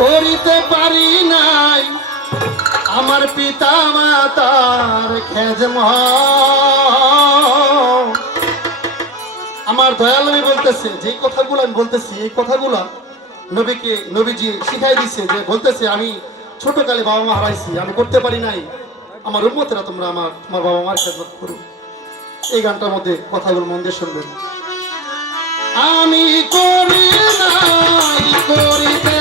করিতে পারি নাই। আমার পিতা মাতার খেজম আমার দয়াল নবী বলতেছে, যে কথাগুলো আমি বলতেছি, এই কথাগুলো নবীকে নবীজি শিখাই দিচ্ছে যে বলতেছে, আমি ছোটকালে বাবা মা হারাইছি, আমি করতে পারি নাই। আমার উন্মতেরা তোমরা আমার, তোমার বাবা মার খেদমত করো। এই গানটার মধ্যে কথাগুলো মন দিয়ে শুনবেন। আমি করি নাই করিতে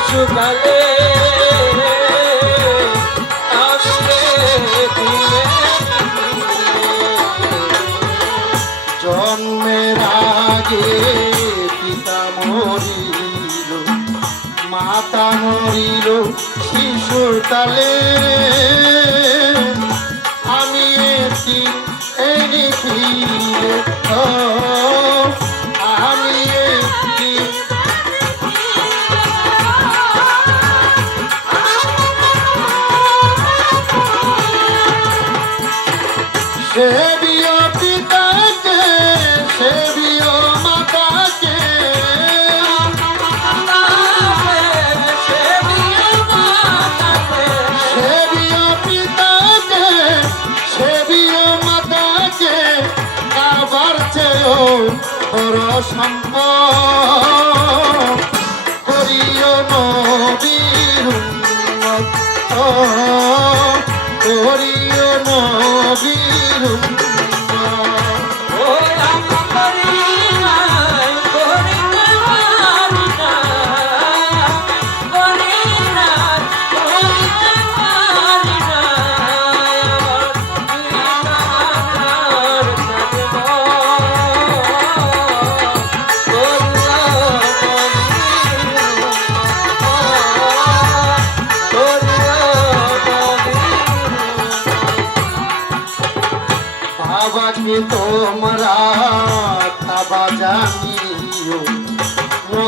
শিশুকালে দিলে জন্মের আগে পিতা মরিল মাতা মরিল শিশুর কালে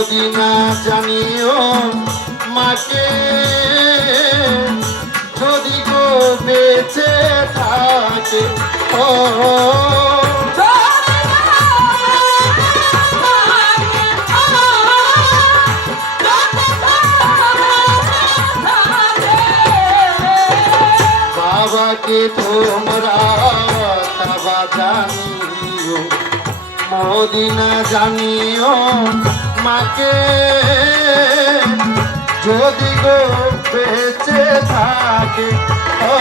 মদিনা জানিও মাকে যদি গো বেঁচে থাকে ও। বাবাকে তোমরা কাবা জানিও মদিনা জানিও মাকে যদি গো বেঁচে থাকে ও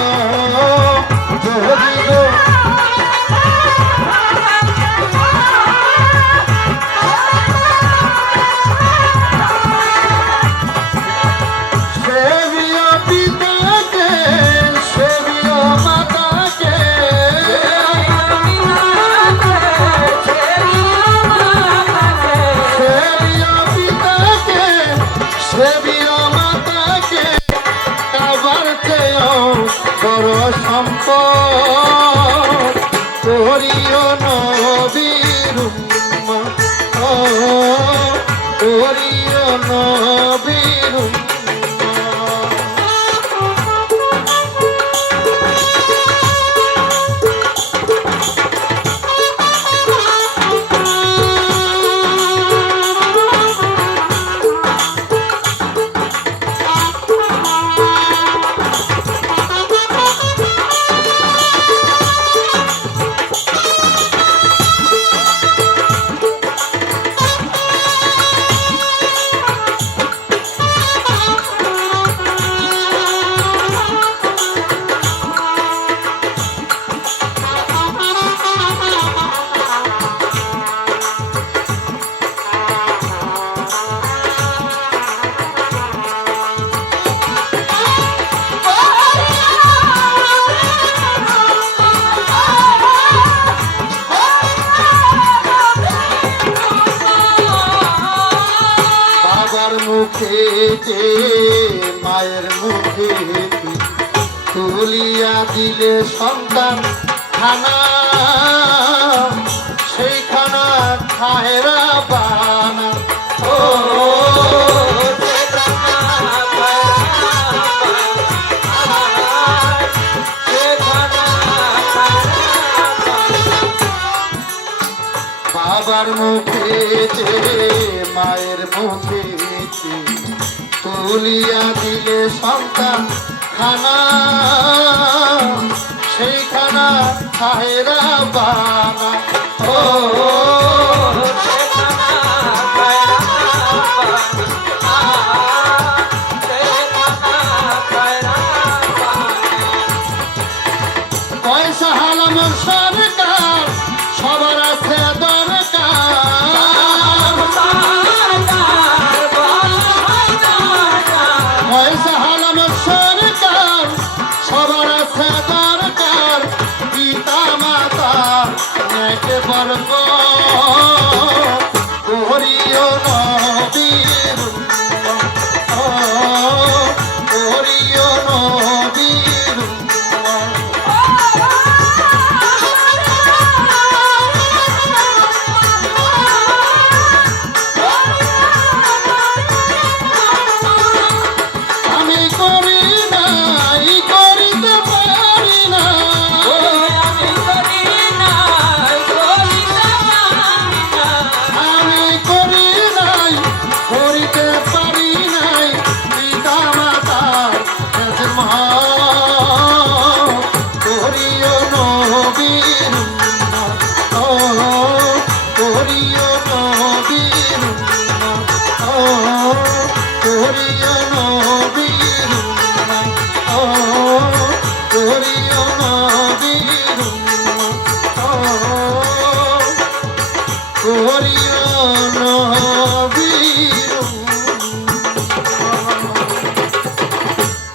যদি গো করিও নবীর করিও নবীর মায়ের মুখে তুলিয়া দিলে সন্তান খানা। সেই খানা খায়রা বানা। ও বাবার মুখে মায়ের মুখে তুলিয়া দিলে সন্তান খানা সেইখানা খায়রা বানা। ও পয়সা সরকার